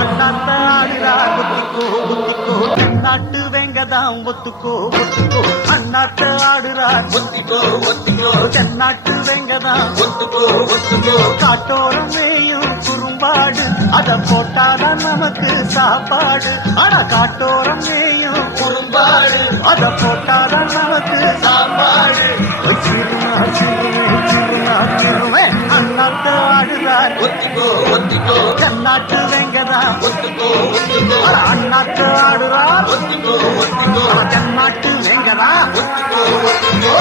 அண்ணாத்த ஆடுறா ஒத்திக்கோ ஒத்திக்கோ தென்னாட்டு வெங்கதான் ஒத்துக்கோ ஒத்துக்கோ அண்ணாத்த ஆடுறா ஒத்திக்கோ ஒத்திக்கோ தென்னாட்டு வெங்கதான் ஒத்துக்கோ ஒத்துக்கோ காட்டோரம் மேயும் குறும்பாடு அத போட்டாதான் நமக்கு சாப்பாடு ஆனா காட்டோரம் மேயும் குறும்பாடு அத போட்டாதான் நமக்கு சாப்பாடு சிறுமா சிறுமே சிறுமா சிறுமே அண்ணாத்த ஆடுறார் ஒத்திக்கோ ஒத்திக்கோ தென்னாட்டு வெங்கதான் ஒத்துக்கோ ஒத்துக்கோ அண்ணாத்த ஆடுறார் ஒத்திக்கோ ஒத்திக்கோ தென்னாட்டு வெங்கதான் ஒத்துக்கோ ஒத்துக்கோ